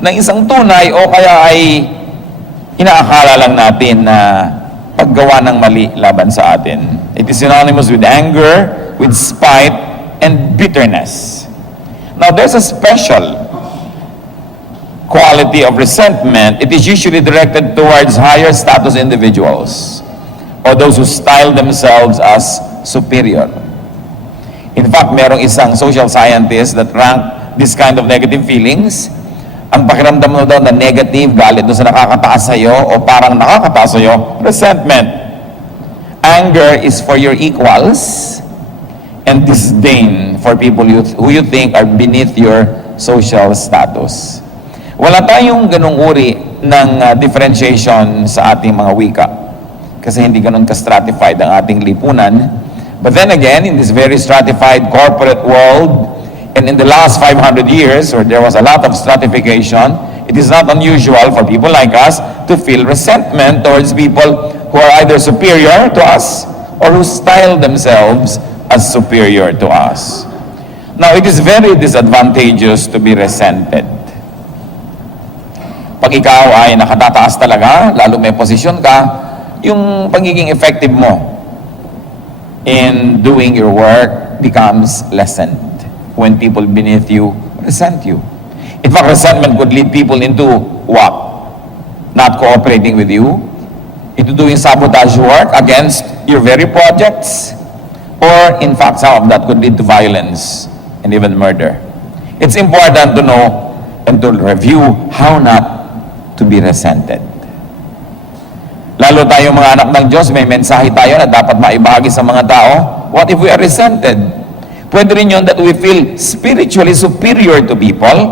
ng isang tunay o kaya ay inaakala lang natin na paggawa ng mali laban sa atin. It is synonymous with anger, with spite, and bitterness. Now, there's a special quality of resentment. It is usually directed towards higher status individuals or those who style themselves as superior. In fact, merong isang social scientist that ranked this kind of negative feelings. Ang pakiramdam mo daw na negative, galit doon sa nakakataas sa'yo o parang nakakataas sa'yo, resentment. Anger is for your equals and disdain for people who you think are beneath your social status. Wala tayong ganung uri ng differentiation sa ating mga wika kasi hindi ganun ka-stratified ang ating lipunan. But then again, in this very stratified corporate world, and in the last 500 years, where there was a lot of stratification, it is not unusual for people like us to feel resentment towards people who are either superior to us or who style themselves as superior to us. Now, it is very disadvantageous to be resented. Pag ikaw ay nakatataas talaga, lalo may posisyon ka, yung pagiging effective mo in doing your work becomes lessened when people beneath you resent you. In fact, resentment could lead people into what? Not cooperating with you, into doing sabotage work against your very projects, or in fact, some of that could lead to violence and even murder. It's important to know and to review how not to be resented. Lalo tayong mga anak ng Diyos, may mensahe tayo na dapat maibahagi sa mga tao. What if we are resented? Pwede rin yun that we feel spiritually superior to people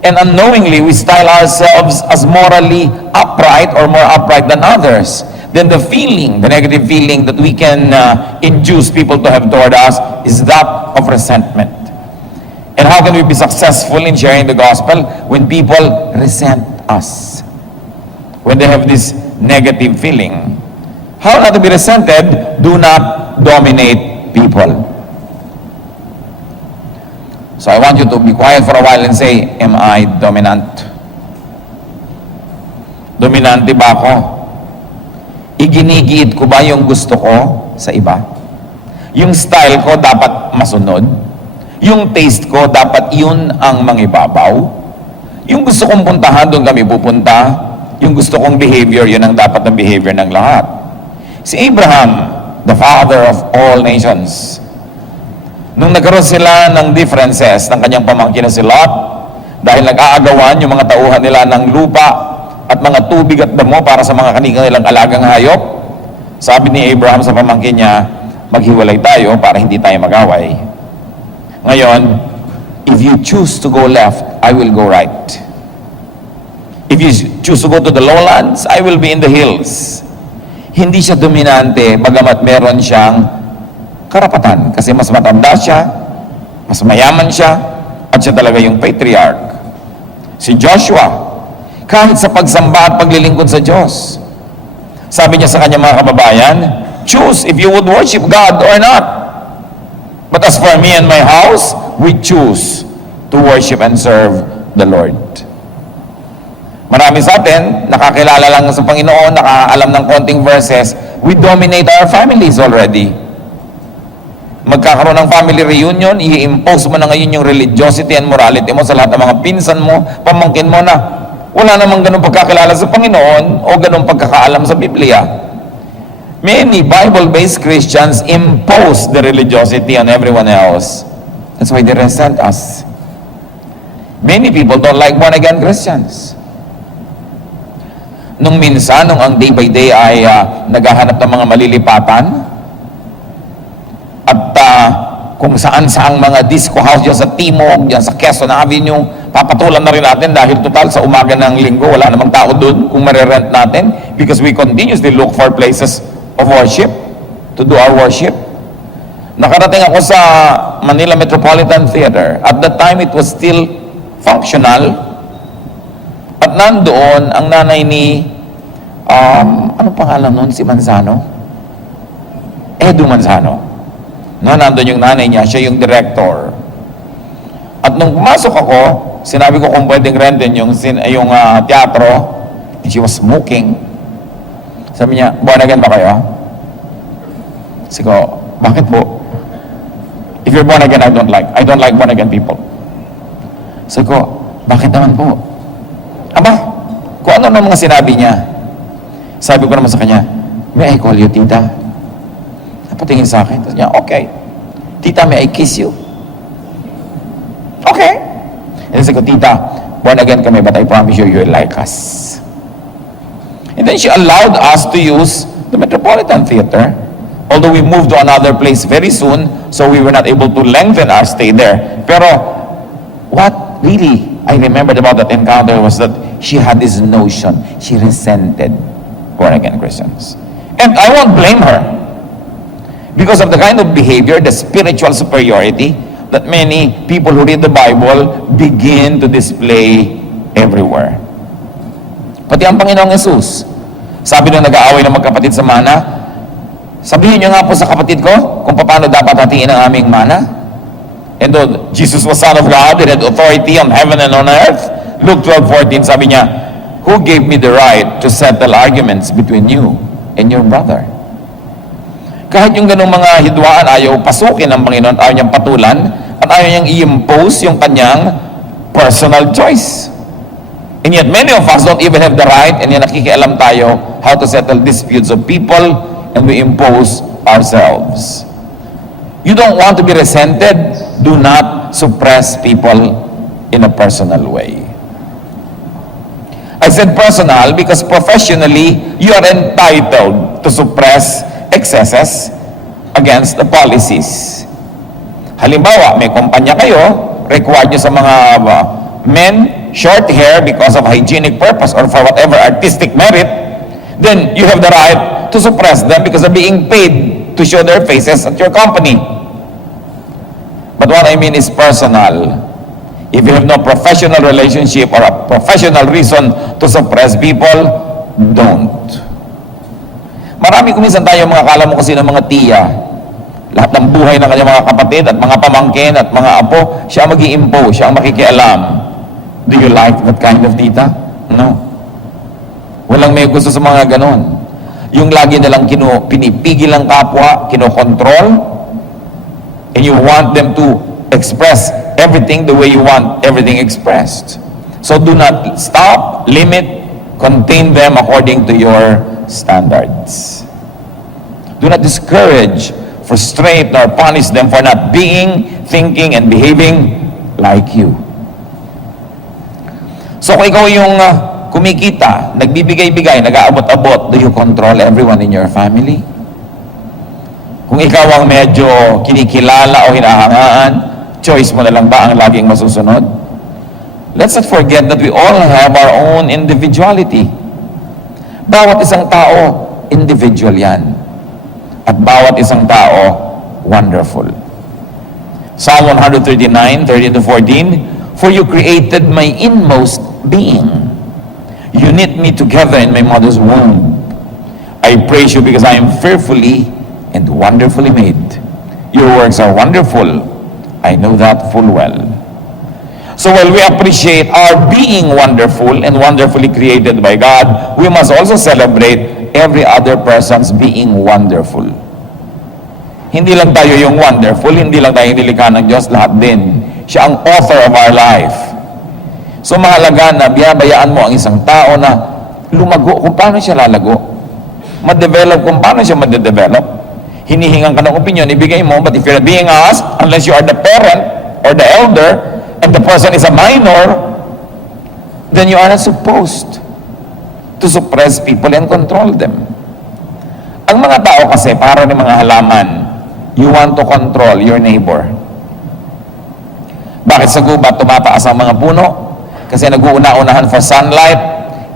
and unknowingly we style ourselves as morally upright or more upright than others. Then the feeling, the negative feeling that we can induce people to have toward us is that of resentment. And how can we be successful in sharing the gospel when people resent us? When they have this negative feeling. How not to be resented? Do not dominate people. So I want you to be quiet for a while and say, am I dominant? Dominante ba ako? Iginigiit ko ba yung gusto ko sa iba? Yung style ko dapat masunod? Yung taste ko dapat yun ang mangibabaw? Yung gusto kong puntahan, doon kami pupunta? Yung gusto kong behavior, yun ang dapat ng behavior ng lahat. Si Abraham, the father of all nations, nung nagkaroon sila ng differences ng kanyang pamangkin na si Lot, dahil nag-aagawan yung mga tauhan nila ng lupa at mga tubig at damo para sa mga kanilang alagang hayop, sabi ni Abraham sa pamangkin niya, maghiwalay tayo para hindi tayo mag-away. Ngayon, if you choose to go left, I will go right. If you choose to go to the lowlands, I will be in the hills. Hindi siya dominante, bagamat meron siyang karapatan. Kasi mas matanda siya, mas mayaman siya, at siya talaga yung patriarch. Si Joshua, kahit sa pagsamba at paglilingkod sa Diyos, sabi niya sa kanyang mga kababayan, choose if you would worship God or not. But as for me and my house, we choose to worship and serve the Lord. Marami sa atin, nakakilala lang sa Panginoon, nakaalam ng konting verses, we dominate our families already. Magkakaroon ng family reunion, i-impose mo na ngayon yung religiosity and morality mo sa lahat ng mga pinsan mo, pamangkin mo na wala namang ganun pagkakilala sa Panginoon o ganun pagkakaalam sa Biblia. Many Bible-based Christians impose the religiosity on everyone else. That's why they resent us. Many people don't like born-again Christians. Nung minsan, nung ang day by day ay naghahanap ng mga malilipatan, at kung saan-saang mga disco house dyan sa Timog, dyan sa Quezon Avenue, papatulan na rin natin dahil total sa umaga ng linggo, wala namang tao doon kung marerent natin because we continuously look for places of worship to do our worship. Nakarating ako sa Manila Metropolitan Theater. At that time, it was still functional. At nandoon ang nanay ni, ano pangalan nun? Si Manzano? Edu Manzano. Nandun yung nanay niya, siya yung director. At nung pumasok ako, sinabi ko kung pwedeng rentin yung teatro, and she was smoking. Sabi niya, born again ba kayo? Sabi ko, bakit po? If you're born again, I don't like born again people. Sabi ko, bakit naman po? Aba, kung ano na mga sinabi niya. Sabi ko naman sa kanya, may I call you tita? Napatingin sa akin. Sabi niya, okay. Tita, may I kiss you? Okay. And sabi ko, tita, born again kami, but I promise you, you're like us. And then she allowed us to use the Metropolitan Theater. Although we moved to another place very soon, so we were not able to lengthen our stay there. Pero, what really I remembered about that encounter was that she had this notion. She resented born-again Christians. And I won't blame her. Because of the kind of behavior, the spiritual superiority, that many people who read the Bible begin to display everywhere. Pati ang Panginoong Yesus, sabi nung nag-aaway ng magkapatid sa mana, sabihin niyo nga po sa kapatid ko kung paano dapat hatiin ang aming mana. And though Jesus was Son of God, He had authority on heaven and on earth, Luke 12:14, sabi niya, who gave me the right to settle arguments between you and your brother? Kahit yung ganung mga hidwaan, ayaw pasukin ng Panginoon, ayaw niyang patulan, at ayaw niyang i-impose yung kanyang personal choice. And yet many of us don't even have the right, and yan nakikialam tayo how to settle disputes of people, and we impose ourselves. You don't want to be resented, do not suppress people in a personal way. I said personal because professionally, you are entitled to suppress excesses against the policies. Halimbawa, may kumpanya kayo, required nyo sa mga men, short hair because of hygienic purpose or for whatever artistic merit, then you have the right to suppress them because they're being paid to show their faces at your company. But what I mean is personal. If you have no professional relationship or a professional reason to suppress people, don't. Marami kuminsan tayo mga akala mo kasi ng mga tiya. Lahat ng buhay ng kanyang mga kapatid at mga pamangkin at mga apo, siya ang mag-i-impose, siya ang makikialam. Do you like that kind of tita? No. Walang may gusto sa mga ganon. Yung lagi nilang pinipigil ang kapwa, kinokontrol, and you want them to express everything the way you want everything expressed. So do not stop, limit, contain them according to your standards. Do not discourage, frustrate, nor punish them for not being, thinking, and behaving like you. So kung ikaw yung kumikita, nagbibigay-bigay, nag-aabot-abot, do you control everyone in your family? Kung ikaw ang medyo kinikilala o hinahangaan, choice mo na lang ba ang laging masusunod? Let's not forget that we all have our own individuality. Bawat isang tao, individual yan. At bawat isang tao, wonderful. Psalm 139, 13-14, for you created my inmost being. You knit me together in my mother's womb. I praise you because I am fearfully and wonderfully made. Your works are wonderful. I know that full well. So while we appreciate our being wonderful and wonderfully created by God, we must also celebrate every other person's being wonderful. Hindi lang tayo yung wonderful, hindi lang tayo nilikha ng Diyos, lahat din. Siya ang author of our life. So mahalaga na biyabayaan mo ang isang tao na lumago kung paano siya lalago. Ma-develop kung paano siya ma-develop. Hinihingan ka ng opinion, ibigay mo, but if you're being asked, unless you are the parent or the elder, and the person is a minor, then you are not supposed to suppress people and control them. Ang mga tao kasi, para ng mga halaman, you want to control your neighbor. Bakit sa gubat tumataas ang mga puno? Kasi nag-uuna-unahan for sunlight,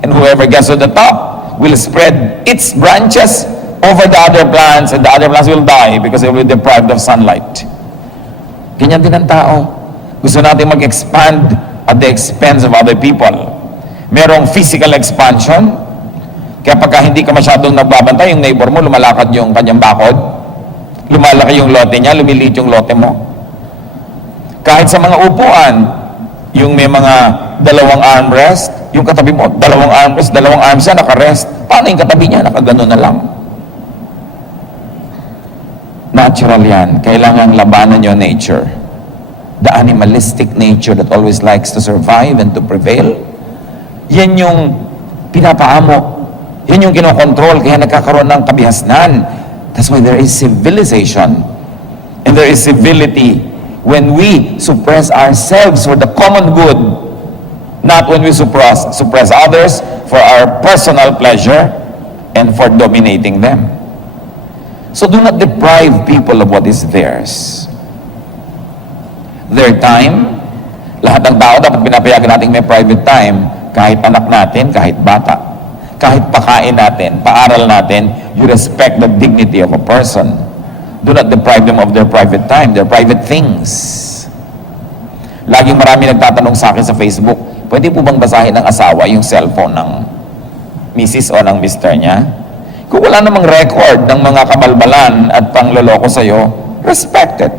and whoever gets to the top will spread its branches over the other plants, and the other plants will die because they will be deprived of sunlight. Ganyan din ang tao. Gusto natin mag-expand at the expense of other people. Merong physical expansion, kaya pagka hindi ka masyadong nagbabantay, yung neighbor mo, lumalakad yung kanyang bakod, lumalaki yung lote niya, lumiliit yung lote mo. Kahit sa mga upuan, Yung may mga dalawang armrest, yung katabi mo, dalawang armrest siya, nakarest. Paano yung katabi niya? Nakagano na lang. Natural yan. Kailangan labanan yung nature. The animalistic nature that always likes to survive and to prevail. Yan yung pinapaamo. Yan yung kinokontrol, kaya nagkakaroon ng kabihasnan. That's why there is civilization. And there is civility when we suppress ourselves for the common good, not when we suppress others for our personal pleasure and for dominating them. So do not deprive people of what is theirs. Their time, lahat ng tao dapat pinapayagan natin may private time, kahit anak natin, kahit bata. Kahit pakain natin, paaral natin, you respect the dignity of a person. Do not deprive them of their private time, their private things. Laging marami nagtatanong sa akin sa Facebook, pwede po bang basahin ng asawa yung cellphone ng misis o ng mister niya? Kung wala namang record ng mga kabalbalan at pangloloko sa'yo, respect it.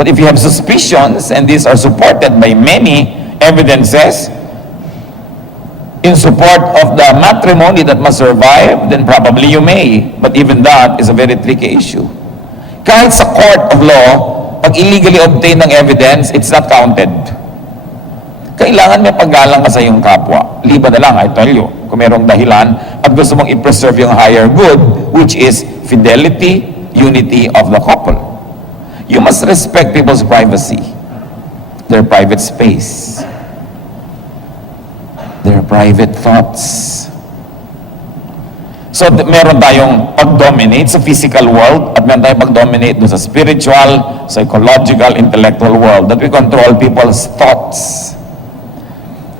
But if you have suspicions, and these are supported by many evidences, in support of the matrimony that must survive, then probably you may. But even that is a very tricky issue. Kahit sa court of law, pag illegally obtained ng evidence, it's not counted. Kailangan may paggalang ka sa iyong kapwa. Liba na lang, I tell you, kung mayroong dahilan at gusto mong i-preserve yung higher good, which is fidelity, unity of the couple. You must respect people's privacy, their private space, their private thoughts. So, meron tayong pag-dominate sa physical world at meron tayong pag-dominate sa spiritual, psychological, intellectual world, that we control people's thoughts.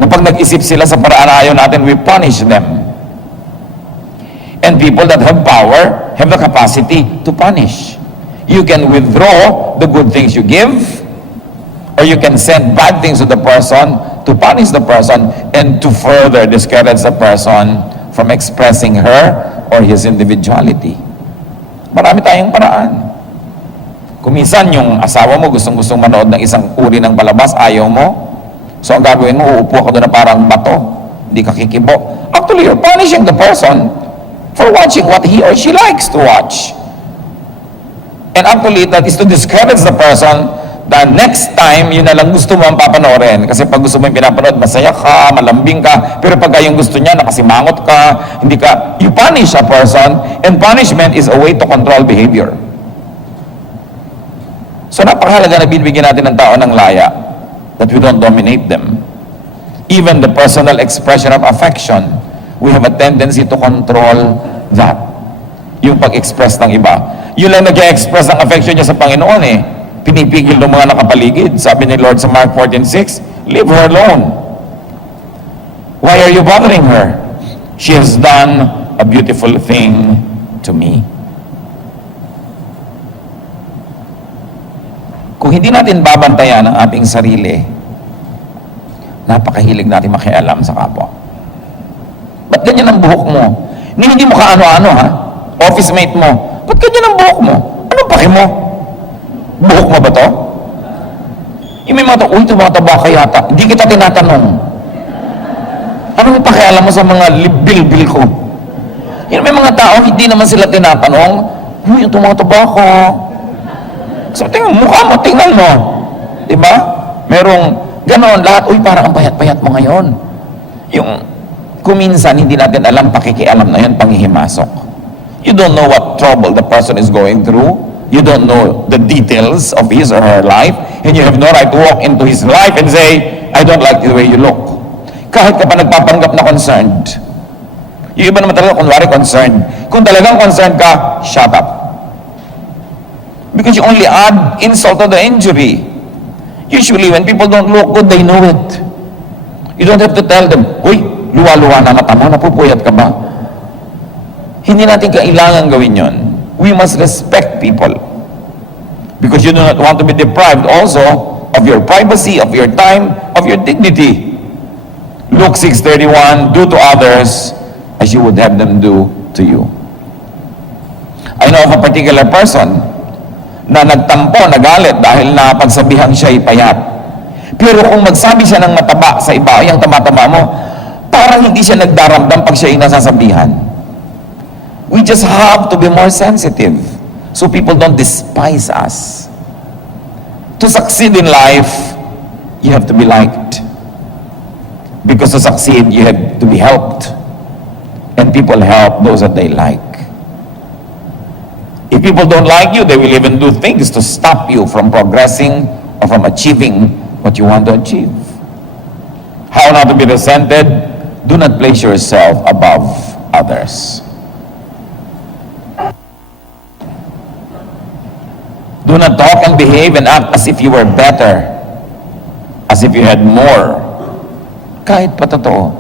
Na pag nag-isip sila sa paraan na ayaw natin, we punish them. And people that have power have the capacity to punish. You can withdraw the good things you give, or you can send bad things to the person to punish the person and to further discourage the person from expressing her or his individuality. Marami tayong paraan. Kung minsan yung asawa mo gustong-gustong manood ng isang uri ng palabas, ayaw mo, so ang gagawin mo, uupo ka doon na parang bato, hindi ka kikibo. Actually, you're punishing the person for watching what he or she likes to watch. And actually, that is to discourage the person the next time, yun na lang gusto mo ang papanoorin. Kasi pag gusto mo yung pinapanood, masaya ka, malambing ka. Pero pagka yung gusto niya, nakasimangot ka, hindi ka, you punish a person, and punishment is a way to control behavior. So napakahalaga na binibigyan natin ng tao ng laya, that we don't dominate them. Even the personal expression of affection, we have a tendency to control that. Yung pag-express ng iba. Yun lang nag-express ng affection niya sa Panginoon eh. Pinipigil ng mga nakapaligid. Sabi ni Lord sa Mark 14:6, leave her alone. Why are you bothering her? She has done a beautiful thing to me. Kung hindi natin babantayan ang ating sarili, napakahilig natin makialam sa kapwa. Ba't ganyan ang buhok mo? Hindi mo ka-ano-ano ha? Office mate mo. Ba't ganyan ang buhok mo? Anong pake mo? Buhok mo ba to? Yung may mga uy, tumataba ka yata. Hindi kita tinatanong. Anong pakialam mo sa mga bil-bil ko? Yung may mga tao, hindi naman sila tinatanong, uy, tumataba ka. So, tingnan, mukha mo, tingnan mo. Diba? Merong ganon, lahat, uy, parang ang payat-payat mo ngayon. Yung, kuminsan, hindi natin alam, pakikialam na yun, panghihimasok. You don't know what trouble the person is going through. You don't know the details of his or her life, and you have no right to walk into his life and say, I don't like the way you look. Kahit ka pa nagpapanggap na concerned. Yung iba naman talaga, kunwari concerned. Kung talagang concerned ka, shut up. Because you only add insult to the injury. Usually, when people don't look good, they know it. You don't have to tell them, uy, luwa-luwa na mata mo, napupuyat ka ba? Hindi natin kailangan gawin yon. We must respect people. Because you do not want to be deprived also of your privacy, of your time, of your dignity. Luke 6:31, do to others as you would have them do to you. I know of a particular person na nagtampo, nagalit dahil napagsabihan siya ipayat. Pero kung magsabi siya ng mataba sa iba, yung tama-tama mo, parang hindi siya nagdaramdam pag siya yung nasasabihan. We just have to be more sensitive so people don't despise us. To succeed in life, you have to be liked. Because to succeed, you have to be helped. And people help those that they like. If people don't like you, they will even do things to stop you from progressing or from achieving what you want to achieve. How not to be resented? Do not place yourself above others. Do not talk and behave and act as if you were better, as if you had more. Kahit pa totoo.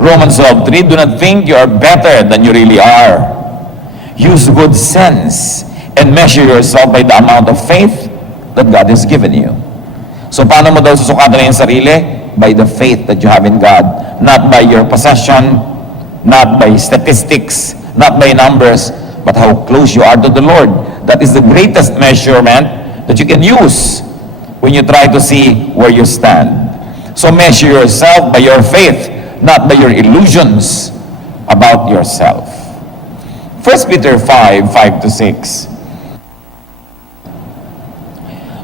Romans 12:3, do not think you are better than you really are. Use good sense and measure yourself by the amount of faith that God has given you. So paano mo daw susukatan yung sarili? By the faith that you have in God. Not by your possession, not by statistics, not by numbers, but how close you are to the Lord. That is the greatest measurement that you can use when you try to see where you stand. So measure yourself by your faith, not by your illusions about yourself. 1 Peter 5:5-6.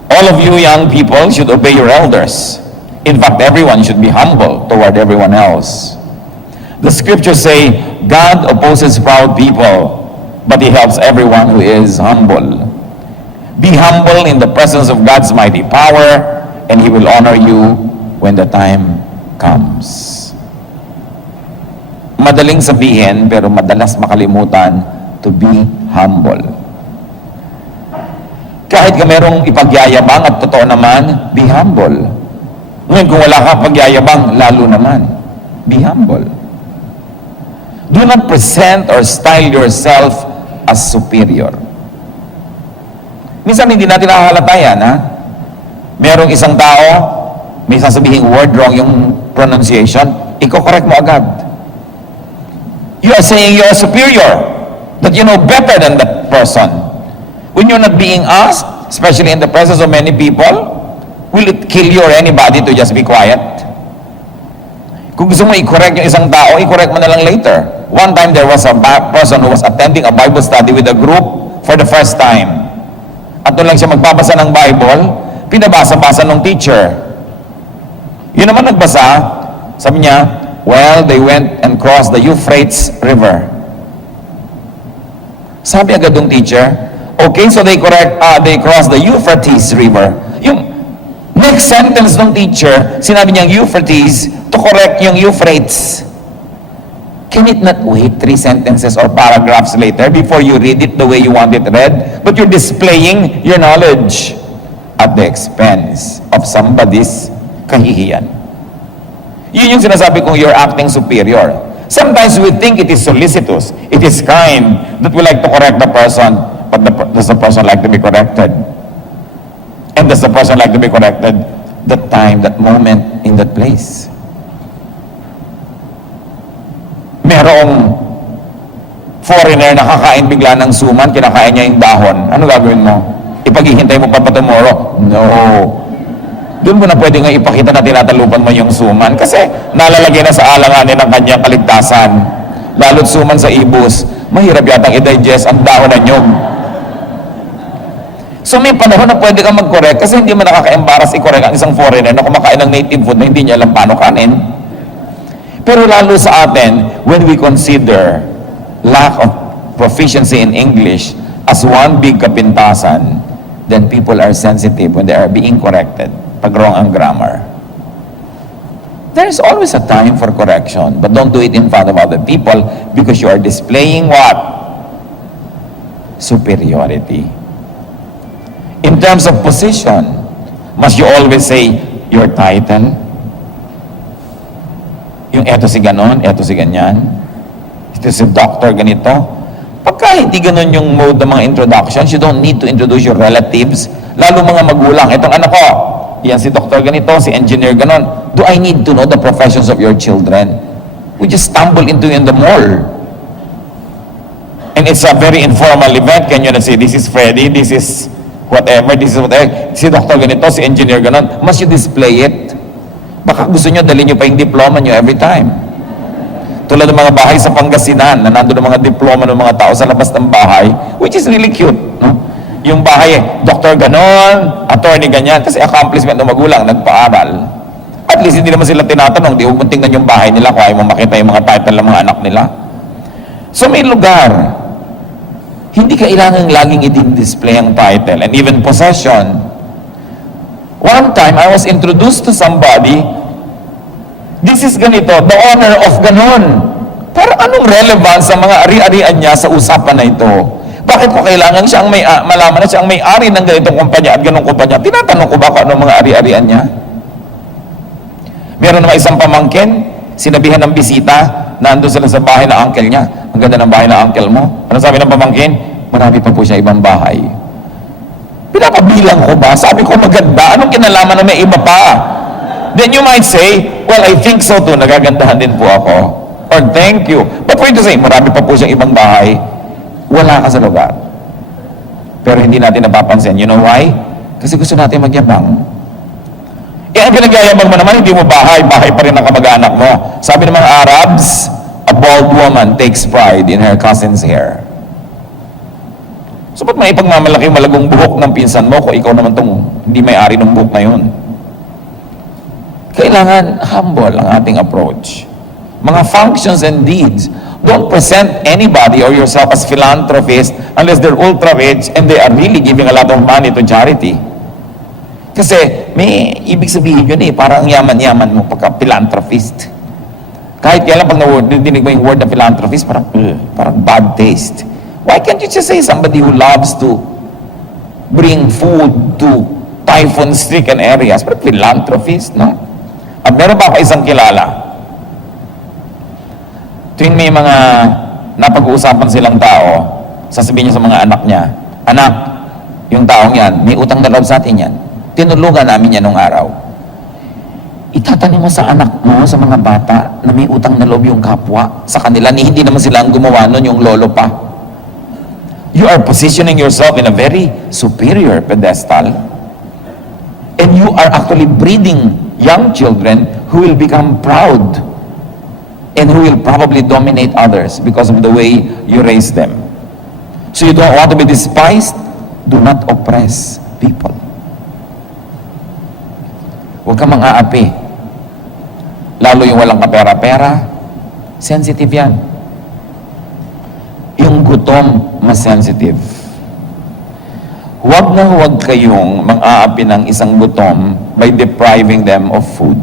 All of you young people should obey your elders. In fact, everyone should be humble toward everyone else. The scriptures say, God opposes proud people, but He helps everyone who is humble. Be humble in the presence of God's mighty power, and He will honor you when the time comes. Madaling sabihin, pero madalas makalimutan, to be humble. Kahit ka merong ipagyayabang at totoo naman, be humble. Ngayon, kung wala ka pagyayabang, lalo naman, be humble. Do not present or style yourself as superior. Minsan hindi natin nakahalata yan, ha? Merong isang tao, may sasabihin word wrong yung pronunciation, i-correct mo agad. You are saying you are superior, that you know better than that person. When you're not being asked, especially in the presence of many people, will it kill you or anybody to just be quiet? Kung gusto mo i-correct yung isang tao, i-correct mo na lang later. One time there was a person who was attending a Bible study with a group for the first time. At doon lang siya magbabasa ng Bible, pinabasa-basa ng teacher. Yun naman nagbasa, sabi niya, well, they went and crossed the Euphrates River. Sabi agad ng teacher, okay, so they crossed the Euphrates River. Yung next sentence ng teacher, sinabi niyang Euphrates to correct yung Euphrates. Can it not wait 3 sentences or paragraphs later before you read it the way you want it read? But you're displaying your knowledge at the expense of somebody's kahihiyan. Yun yung sinasabi kong you're acting superior. Sometimes we think it is solicitous, it is kind, that we like to correct the person, but does the person like to be corrected? And does the person like to be corrected that time, that moment, in that place? Merong foreigner na kakain bigla ng suman, kinakain niya yung dahon. Ano gagawin mo? Ipaghihintay mo pa tomorrow? No. Doon mo na pwede nga ipakita na tinatalupan mo yung suman kasi nalalagay na sa alanganin ng kanyang kaligtasan. Lalo't suman sa ibus, mahirap yatang i-digest ang dahon ng nyog. So may panahon na pwede kang mag-correct kasi hindi mo nakaka-embarrass i-correct ang isang foreigner na kumakain ng native food na hindi niya alam paano kanin. Pero lalo sa atin, when we consider lack of proficiency in English as one big kapintasan, then people are sensitive when they are being corrected pag wrong ang grammar. There's always a time for correction, but don't do it in front of other people because you are displaying what? Superiority. In terms of position, must you always say your title? Yung eto si ganon, eto si ganyan. Ito si doctor ganito. Pagka hindi ganon yung mode ng mga introductions, you don't need to introduce your relatives, lalo mga magulang. Etong anak ko, yan si doctor ganito, si engineer ganon. Do I need to know the professions of your children? We just stumble into in the mall. And it's a very informal event. Can you not say, this is Freddy, this is whatever, this is whatever, si doktor ganito, si engineer ganon, must you display it? Baka gusto nyo, dalhin nyo pa yung diploma nyo every time. Tulad ng mga bahay sa Pangasinan, na nandun ang mga diploma ng mga tao sa labas ng bahay, which is really cute. No? Yung bahay, doktor ganon, attorney ganyan, kasi accomplishment ng magulang, nagpaaral. At least hindi naman sila tinatanong, di huwag mong tingnan yung bahay nila kung ayaw mong makita yung mga title ng mga anak nila. So may lugar, hindi kailangan laging i-display ang title and even possession. One time, I was introduced to somebody, this is ganito, the owner of ganon. Pero anong relevance sa mga ari-arian niya sa usapan na ito? Bakit ko kailangan siyang malaman na siyang may-ari ng ganitong kumpanya at ganong kumpanya? Tinatanong ko ba kung anong mga ari-arian niya? Meron naman isang pamangkin, sinabihan ng bisita, nandun sila sa bahay na uncle niya. Ang ganda ng bahay na uncle mo. Ano sabi ng pamangkin? Marami pa po siya ibang bahay. Pinapabilang ko ba? Sabi ko maganda. Anong kinalaman na may iba pa? Then you might say, well, I think so too. Nagagandahan din po ako. Or thank you. But for you to say, marami pa po siyang ibang bahay, wala ka sa lugar. Pero hindi natin napapansin. You know why? Kasi gusto natin magyabang. Eh, ang pinagyayabang mo naman, hindi mo bahay pa rin ang kamag-anak mo. Sabi ng mga Arabs, a bald woman takes pride in her cousin's hair. So, ba't may ipagmamalaki malagong buhok ng pinsan mo kung ikaw naman tong hindi may-ari ng buhok na yun? Kailangan humble ang ating approach. Mga functions and deeds. Don't present anybody or yourself as philanthropist unless they're ultra-rich and they are really giving a lot of money to charity. Kasi may ibig sabihin yun parang yaman-yaman mo pagka philanthropist. Kahit kailan pag nadinig mo yung word na philanthropist, parang bad taste. Why can't you just say somebody who loves to bring food to typhoon-stricken areas? Parang philanthropist, no? At meron pa ako isang kilala. Tuwing may mga napag-uusapan silang tao, sasabihin niya sa mga anak niya, anak, yung taong yan, may utang na loob sa atin yan. Tinulungan namin yan nung araw. Itatanim mo sa anak mo, sa mga bata, na may utang na loob yung kapwa sa kanila, hindi naman sila ang gumawa nun, yung lolo pa. You are positioning yourself in a very superior pedestal. And you are actually breeding young children who will become proud and who will probably dominate others because of the way you raise them. So you don't want to be despised? Do not oppress people. Huwag kang mang-aapi. Lalo yung walang kapera-pera, sensitive yan. Yung gutom, mas sensitive. Huwag na huwag kayong mang-aapi ng isang gutom by depriving them of food.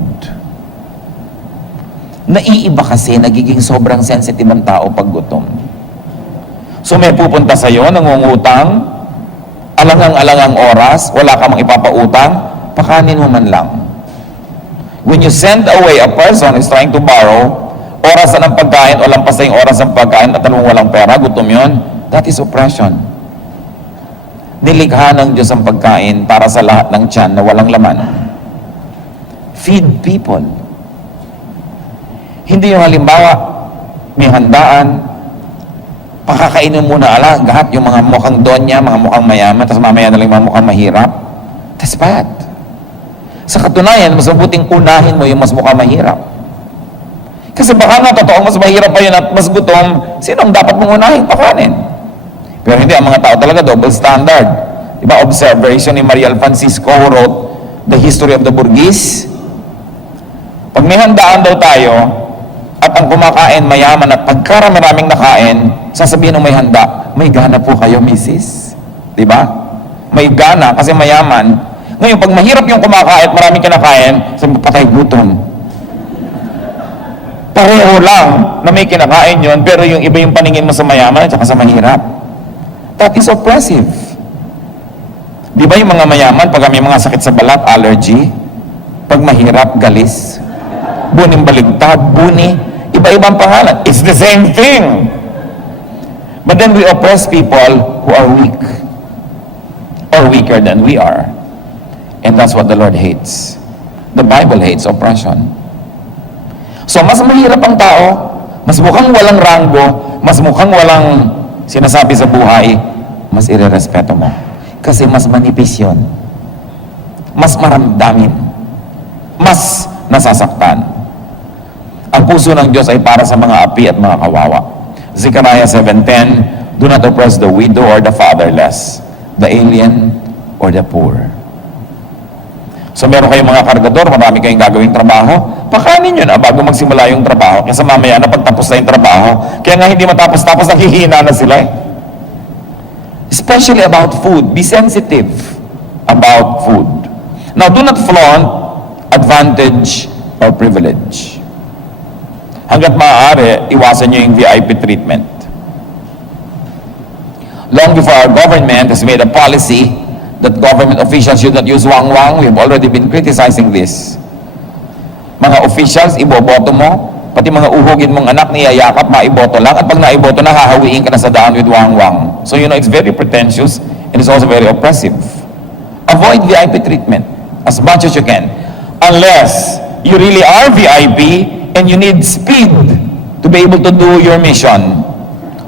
Naiiba kasi, nagiging sobrang sensitive ang tao pag gutom. So may pupunta sa'yo, nangungutang, alangang-alangang oras, wala ka mang ipapautang, pakanin mo man lang. When you send away a person who's trying to borrow, oras na ng pagkain o lampas na yung oras ng pagkain at alam mo walang pera, gutom yun, that is oppression. Nilikha ng Diyos ang pagkain para sa lahat ng tiyan na walang laman. Feed people. Hindi yung halimbawa, may handaan, pakakainin muna lahat yung mga mukhang donya, mga mukhang mayaman, tapos mamaya na lang yung mga mukhang mahirap. That's bad. Sa katunayan, mas mabuting unahin mo yung mas mukhang mahirap. Kasi baka nga totoo, mas mahirap pa yun at mas gutom, sinong dapat mong unahin? Pakanin. Pero hindi, ang mga tao talaga double standard. Diba, observation ni Maria Francisco who wrote The History of the Burgess. Pag may handaan daw tayo, at ang kumakain mayaman at pagkarami-raming nakain, sasabihin ng may handa, may gana po kayo, misis. Diba? May gana kasi mayaman. Ngayon, pag mahirap yung kumakain at maraming kinakain, sabi patay gutom. Pareho lang na may kinakain yun, pero yung iba yung paningin mo sa mayaman at saka sa mahirap. That is oppressive. Di ba yung mga mayaman, pag may mga sakit sa balat, allergy, pag mahirap, galis, buning baligtad, buni, iba-ibang pangalan. It's the same thing. But then we oppress people who are weak or weaker than we are. And that's what the Lord hates. The Bible hates oppression. So, mas mahirap ang tao, mas mukhang walang ranggo, mas mukhang walang sinasabi sa buhay, mas irerespeto mo. Kasi mas manipis yun. Mas maramdamin. Mas nasasaktan. Ang puso ng Diyos ay para sa mga api at mga kawawa. Zechariah 7:10, do not oppress the widow or the fatherless, the alien or the poor. So meron kayong mga kargador, marami kayong gagawing trabaho, pakanin nyo na bago magsimula yung trabaho. Kasi mamaya na pagtapos na yung trabaho, kaya nga hindi matapos-tapos, naghihina na sila eh. Especially about food, be sensitive about food. Now, do not flaunt advantage or privilege. Hanggat maaari, iwasan nyo yung VIP treatment. Long before our government has made a policy that government officials should not use wang-wang, we've already been criticizing this. Mga officials, iboboto mo, pati mga uhugin mong anak, niyayakap, maiboto lang, at pag naiboto na, hahawiin ka na sa daan with wang-wang. So you know, it's very pretentious and it's also very oppressive. Avoid VIP treatment as much as you can. Unless you really are VIP and you need speed to be able to do your mission.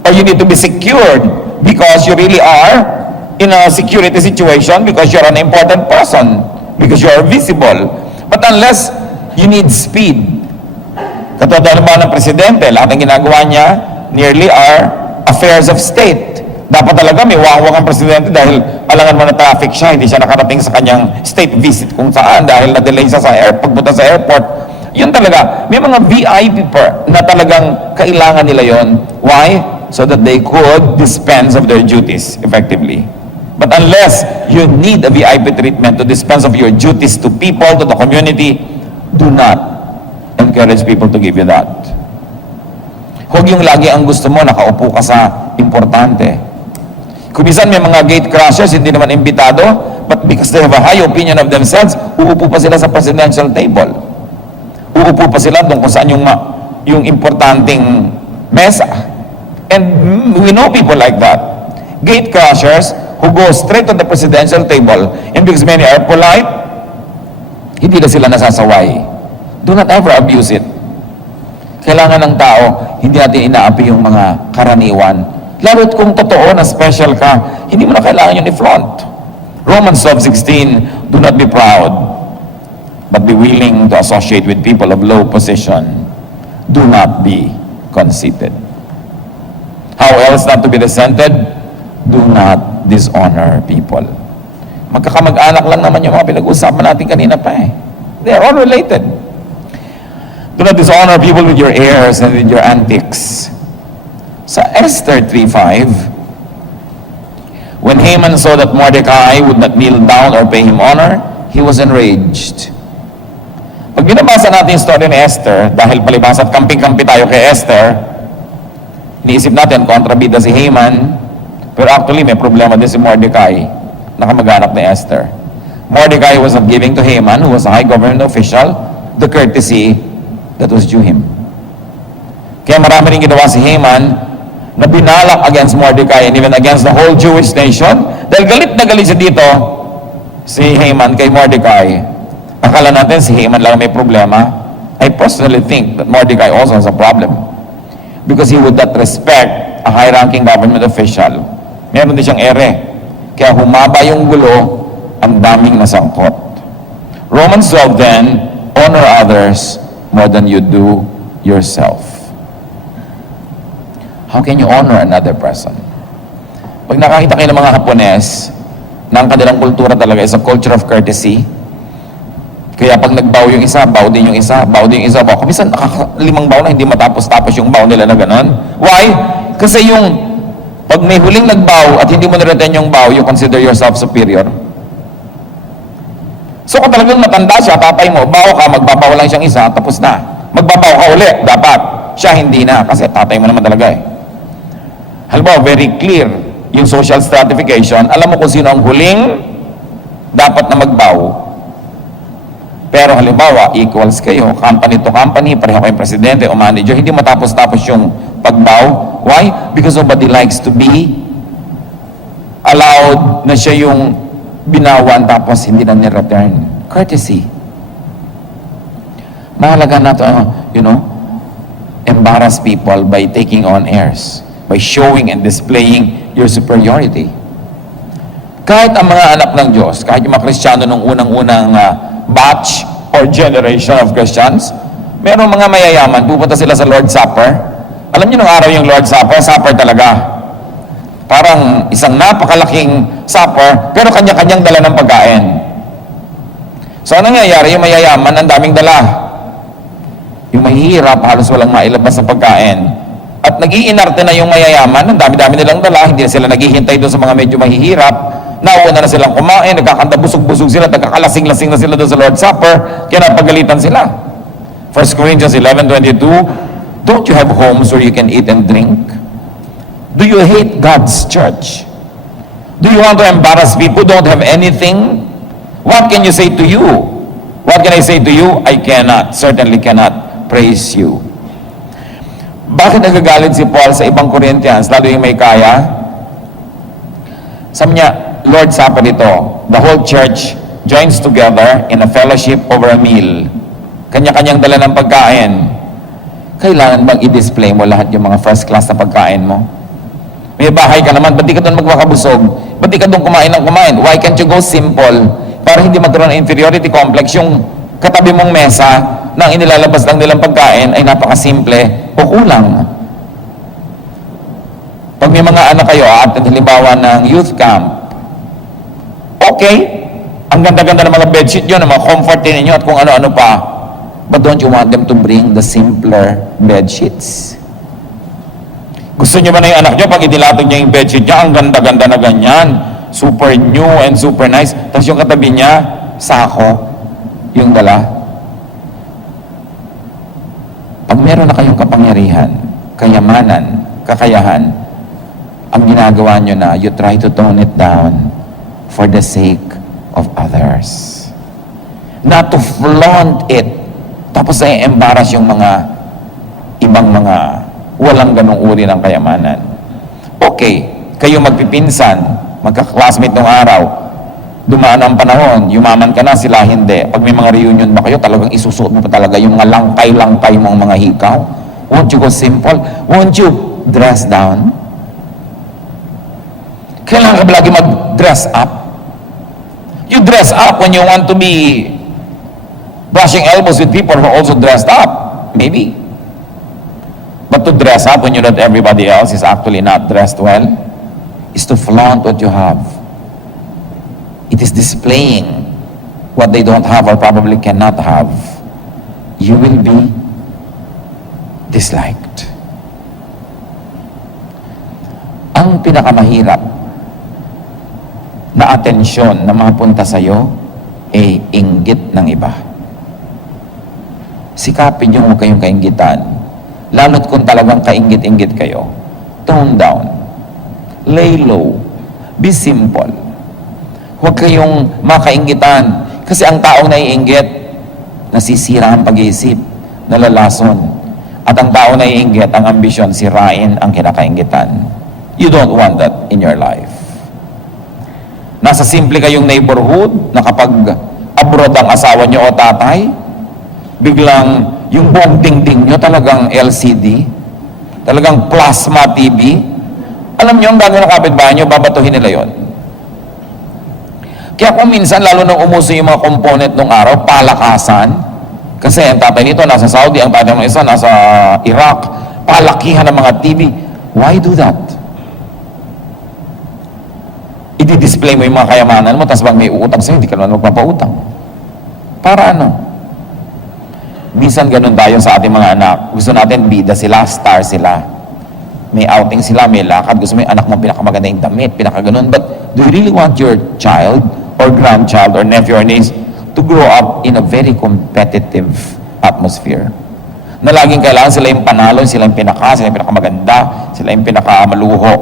Or you need to be secured because you really are in a security situation, because you're an important person, because you are visible. But unless you need speed, katulad ba ng presidente, lahat ng ginagawa niya nearly are affairs of state. Dapat talaga may wawang ang presidente dahil alangan mo na traffic siya, hindi siya nakarating sa kanyang state visit kung saan dahil na-delay siya sa pagpunta sa airport. Yun talaga, may mga VIP na talagang kailangan nila yon. Why? So that they could dispense of their duties effectively. But unless you need a VIP treatment to dispense of your duties to people, to the community, do not encourage people to give you that. Huwag yung lagi ang gusto mo, nakaupo ka sa importante. Kung minsan may mga gate crashers, hindi naman imbitado, but because they have a high opinion of themselves, uupo pa sila sa presidential table. Uupo pa sila doon kung saan yung importanteng mesa. And we know people like that. Gate crashers who go straight to the presidential table, and because many are polite, hindi na sila nasasaway. Do not ever abuse it. Kailangan ng tao, hindi natin inaapi yung mga karaniwan. Lalo't kung totoo na special ka, hindi mo na kailangan yun i-flaunt. Romans 12:16, do not be proud, but be willing to associate with people of low position. Do not be conceited. How else not to be resented? Do not dishonor people. Magkakamag-anak lang naman yung mga pinag-usapan natin kanina pa eh. They are all related. Do not dishonor people with your airs and with your antics. Sa Esther 3:5, when Haman saw that Mordecai would not kneel down or pay him honor, he was enraged. Pag binabasa natin yung story ni Esther, dahil palibhas at kamping-kampi tayo kay Esther, iniisip natin, kontrabida si Haman, pero actually may problema din si Mordecai, na kamag-anak ni Esther. Mordecai was not giving to Haman, who was a high government official, the courtesy that was due him. Kaya marami rin ginawa si Haman na binalak against Mordecai and even against the whole Jewish nation. Dahil galit na galit siya dito, si Haman kay Mordecai. Akala natin si Haman lang may problema. I personally think that Mordecai also has a problem. Because he would not respect a high-ranking government official. Meron din siyang ere. Kaya humaba yung gulo, ang daming nasangkot. Romans 12 then, honor others more than you do yourself. How can you honor another person? Pag nakakita kayo ng mga Hapones, na ang kanilang kultura talaga is a culture of courtesy. Kaya pag nagbow yung isa, bow din yung isa, bow din yung isa, bow. Kumisan nakakalimang bow na hindi matapos-tapos yung bow nila na gano'n. Why? Kasi yung pag may huling nagbow at hindi mo na-retain yung bow, you consider yourself superior. So kung talagang matanda siya, tatay mo, bow ka, magbabaw lang siyang isa, tapos na. Magbabaw ka uli, dapat. Siya hindi na, kasi tatay mo naman talaga eh. Halimbawa, very clear yung social stratification. Alam mo kung sino ang huling dapat na magbow. Pero halimbawa, equals kayo, company to company, pareho kayong presidente o manager, hindi matapos-tapos yung pagbow. Why? Because nobody likes to be allowed na siya yung binawan tapos hindi na ni-return. Courtesy. Mahalaga na to, embarrass people by taking on airs, by showing and displaying your superiority. Kahit ang mga anak ng Diyos, kahit yung mga Kristiyano nung unang-unang batch or generation of Christians, merong mga mayayaman, pupunta sila sa Lord's Supper. Alam niyo nung araw yung Lord's Supper, supper talaga. Parang isang napakalaking supper, pero kanya-kanyang dala ng pagkain. So, ano nangyayari? Yung mayayaman, ang daming dala. Yung mahihirap, halos walang mailabas sa pagkain. At nag-iinarte na yung mayayaman, ang dami-dami nilang dala, hindi na sila naghihintay doon sa mga medyo mahihirap, nauna na silang kumain, nagkakanta busog-busog sila, nagkakalasing-lasing na sila doon sa Lord's Supper, kaya napagalitan sila. 1 Corinthians 11:22, don't you have homes where you can eat and drink? Do you hate God's church? Do you want to embarrass people who don't have anything? What can you say to you? What can I say to you? I cannot, certainly cannot praise you. Bakit nagagalit si Paul sa ibang Corinthians, lalo yung may kaya? Sabi niya, Lord Supper ito, the whole church joins together in a fellowship over a meal. Kanya-kanyang dala ng pagkain. Kailangan bang i-display mo lahat yung mga first class na pagkain mo? May bahay ka naman, ba't di ka doon magmakabusog? Ba't di ka doon kumain ng kumain? Why can't you go simple? Para hindi magkaroon ng inferiority complex, yung katabi mong mesa na inilalabas lang nilang pagkain ay napakasimple o kulang. Pag may mga anak kayo at halimbawa ng youth camp, okay, ang ganda-ganda ng mga bedsheet nyo, ng mga comfort din ninyo at kung ano-ano pa. But don't you want them to bring the simpler bedsheets? Gusto nyo ba na yung anak nyo, pag itilatag niya yung bedsheet niya, ang ganda-ganda na ganyan, super new and super nice, tapos yung katabi niya, sako, yung dala. Pag meron na kayong kapangyarihan, kayamanan, kakayahan, ang ginagawa nyo na, you try to tone it down for the sake of others. Not to flaunt it, tapos ay embarrass yung mga ibang mga walang ganong uri ng kayamanan. Okay, kayo magpipinsan, magka-classmate nung araw, dumaan ang panahon, yumaman ka na, sila hindi. Pag may mga reunion ba kayo, talagang isusuot mo pa talaga yung mga langkay-langkay mong mga hikaw. Won't you go simple? Won't you dress down? Kailangan ka ba lagi mag-dress up? You dress up when you want to be brushing elbows with people who are also dressed up. Maybe. But to dress up when you know that everybody else is actually not dressed well, is to flaunt what you have. It is displaying what they don't have or probably cannot have. You will be disliked. Ang pinakamahirap na atensyon na mapunta sa iyo ay inggit ng iba. Sikapin niyo huwag kayong kainggitan. Lalo't kung talagang kainggit-inggit kayo, tone down. Lay low. Be simple. Huwag kayong makainggitan. Kasi ang taong naiinggit, nasisira ang pag-iisip, nalalason. At ang taong naiinggit, ang ambisyon, sirain ang kinakainggitan. You don't want that in your life. Nasa simple kayong neighborhood, na kapag abroad ang asawa niyo o tatay, biglang yung buong dingding nyo talagang LCD, talagang plasma TV. Alam nyo, ang gagawin ng kapitbahay nyo, babatuhin nila yon. Kaya kung minsan, lalo nang umuso yung mga component ng araw, palakasan, kasi ang tatay nito nasa Saudi, ang tatay ng isa nasa Iraq, palakihan ng mga TV. Why do that? I-display mo yung mga kayamanan mo, tapos bang may uutang sa'yo, hindi ka naman magpapautang. Para ano? Minsan ganun tayo sa ating mga anak. Gusto natin bida sila, star sila. May outing sila, may lakad. Gusto mo yung anak mo pinakamaganda yung damit, pinakaganon. But do you really want your child or grandchild or nephew or niece to grow up in a very competitive atmosphere? Na laging kailangan sila yung panalo, sila yung pinaka, sila yung pinakamaganda, sila yung pinakamaluho.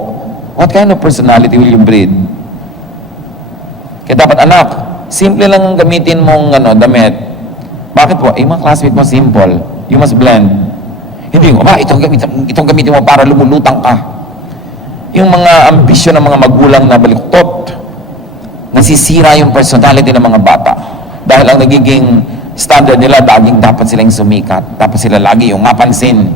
What kind of personality will you breed? Kaya dapat anak, simple lang ang gamitin mong damit. Bakit po? Mga classmate mo simple. You must blend. Hindi mo, itong gamitin mo para lumulutang ka. Yung mga ambisyon ng mga magulang na baliktot, nasisira yung personality ng mga bata. Dahil ang nagiging standard nila, laging dapat silang sumikat. Dapat sila lagi yung mapansin.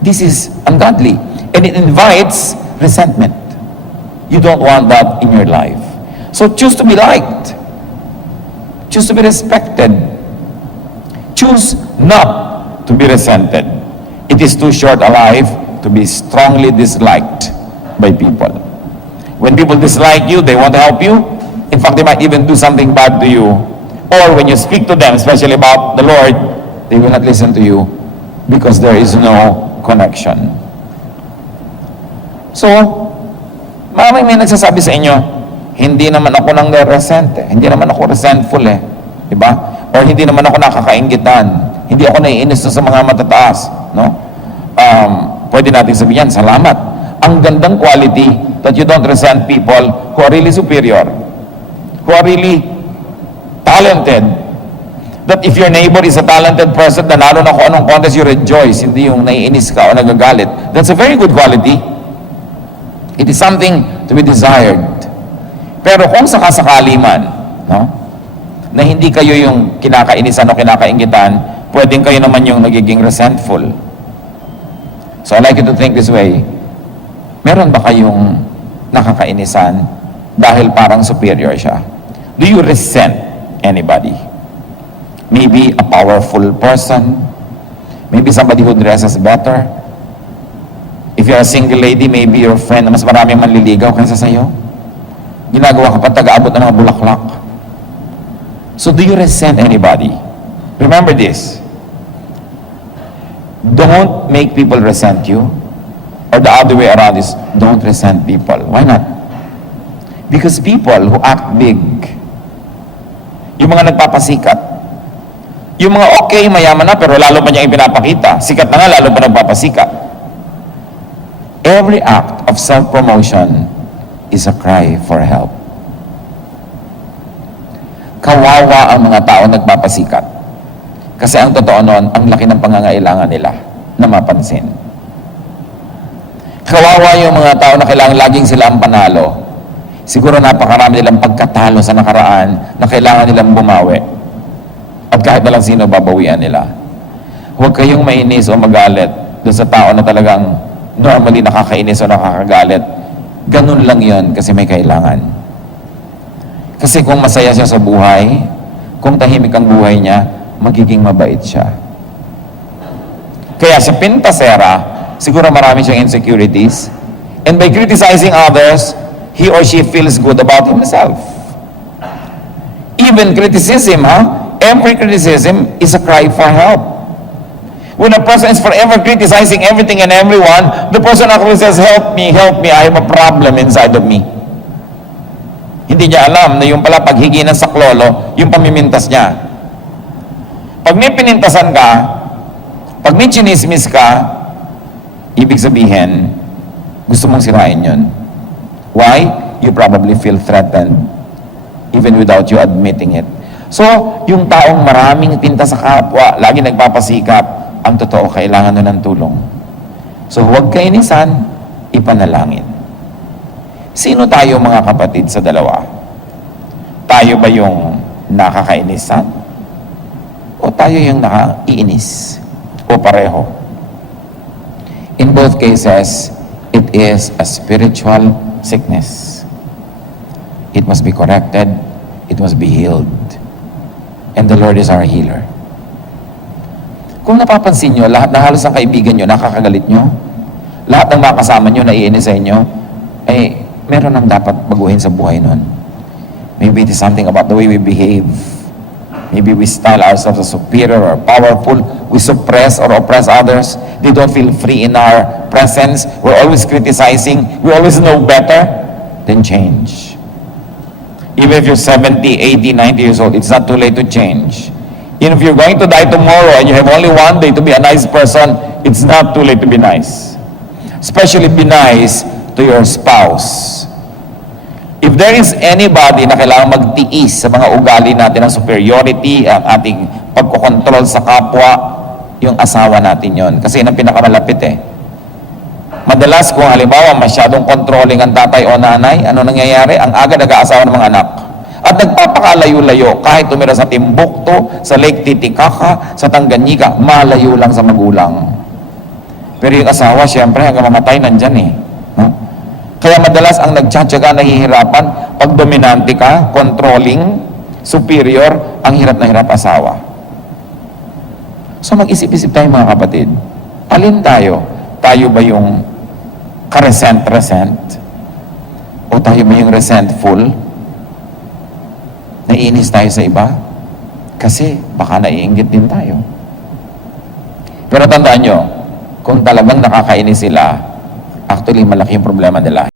This is ungodly. And it invites resentment. You don't want that in your life. So choose to be liked. Choose to be respected. Choose not to be resented. It is too short a life to be strongly disliked by people. When people dislike you, they won't help you. In fact, they might even do something bad to you. Or when you speak to them, especially about the Lord, they will not listen to you because there is no connection. So, maraming may nagsasabi sa inyo, hindi naman ako nang resent eh. Hindi naman ako resentful eh. Diba? Or hindi naman ako nakakainggitan. Hindi ako naiinis sa mga matataas. No? Pwede natin sabihin yan, salamat. Ang gandang quality that you don't resent people who are really superior, who are really talented. That if your neighbor is a talented person, nanalo na kung anong contest, you rejoice. Hindi yung naiinis ka o nagagalit. That's a very good quality. It is something to be desired. Pero kung sakasakali man, no, na hindi kayo yung kinakainisan o kinakaingitan, pwedeng kayo naman yung nagiging resentful. So I like you to think this way. Meron ba kayong nakakainisan dahil parang superior siya? Do you resent anybody? Maybe a powerful person. Maybe somebody who dresses better. If you're a single lady, maybe your friend na mas marami manliligaw kaysa sa'yo. Ginagawa ka pa taga-abot ng mga bulaklak. So do you resent anybody? Remember this. Don't make people resent you. Or the other way around is, don't resent people. Why not? Because people who act big, yung mga nagpapasikat, yung mga okay, mayaman na, pero lalo pa niyang ipinapakita. Sikat na nga, lalo pa nagpapasikat. Every act of self-promotion is a cry for help. Kawawa ang mga tao nagpapasikat. Kasi ang totoo noon, ang laki ng pangangailangan nila na mapansin. Kawawa yung mga tao na kailangan laging sila ang panalo. Siguro napakarami nilang pagkatalo sa nakaraan na kailangan nilang bumawi. At kahit na lang sino babawian nila. Huwag kayong mainis o magalit doon sa tao na talagang normally nakakainis o nakakagalit. Ganun lang yon kasi may kailangan. Kasi kung masaya siya sa buhay, kung tahimik ang buhay niya, magiging mabait siya. Kaya sa pintasera, siguro marami siyang insecurities. And by criticizing others, he or she feels good about himself. Even criticism, every criticism is a cry for help. When a person is forever criticizing everything and everyone, the person actually says, help me, I have a problem inside of me. Hindi niya alam na yung pala paghigi ng saklolo, yung pamimintas niya. Pag may pinintasan ka, pag may chinismis ka, ibig sabihin, gusto mong sirain yun. Why? You probably feel threatened, even without you admitting it. So, yung taong maraming tinta sa kapwa, lagi nagpapasikap, ang totoo, kailangan nun ng tulong. So, huwag kainisan, ipanalangin. Sino tayo mga kapatid sa dalawa? Tayo ba yung nakakainisan? O tayo yung nakaiinis? O pareho? In both cases, it is a spiritual sickness. It must be corrected. It must be healed. And the Lord is our healer. Kung napapansin nyo, lahat na halos ng kaibigan nyo, nakakagalit nyo, lahat ng mga kasama nyo, naiinis sa inyo, eh, meron nang dapat baguhin sa buhay nun. Maybe it is something about the way we behave. Maybe we style ourselves as superior or powerful. We suppress or oppress others. They don't feel free in our presence. We're always criticizing. We always know better. Then change. Even if you're 70, 80, 90 years old, it's not too late to change. Even if you're going to die tomorrow and you have only one day to be a nice person, it's not too late to be nice. Especially be nice to your spouse. If there is anybody na kailangan magtiis sa mga ugali natin ng superiority, ang ating pagkokontrol sa kapwa, yung asawa natin yon. Kasi yun ang pinakamalapit eh. Madalas kung halimbawa masyadong controlling ang tatay o nanay, ano nangyayari? Ang aga nag-aasawa ng mga anak. At nagpapakalayo-layo, kahit tumira sa Timbuktu, sa Lake Titicaca, sa Tanganyika, malayo lang sa magulang. Pero yung asawa, syempre, hanggang mamatay nandyan eh. No? Kaya madalas ang nagtsatsaga, nahihirapan, pag dominante ka, controlling, superior, ang hirap na hirap asawa. So mag-isip-isip tayo mga kapatid. Alin tayo? Tayo ba yung ka-resent? O tayo ba yung resentful? Naiinis tayo sa iba? Kasi baka naiinggit din tayo. Pero tandaan nyo, kung talagang nakakainis sila, actually malaki yung problema nila.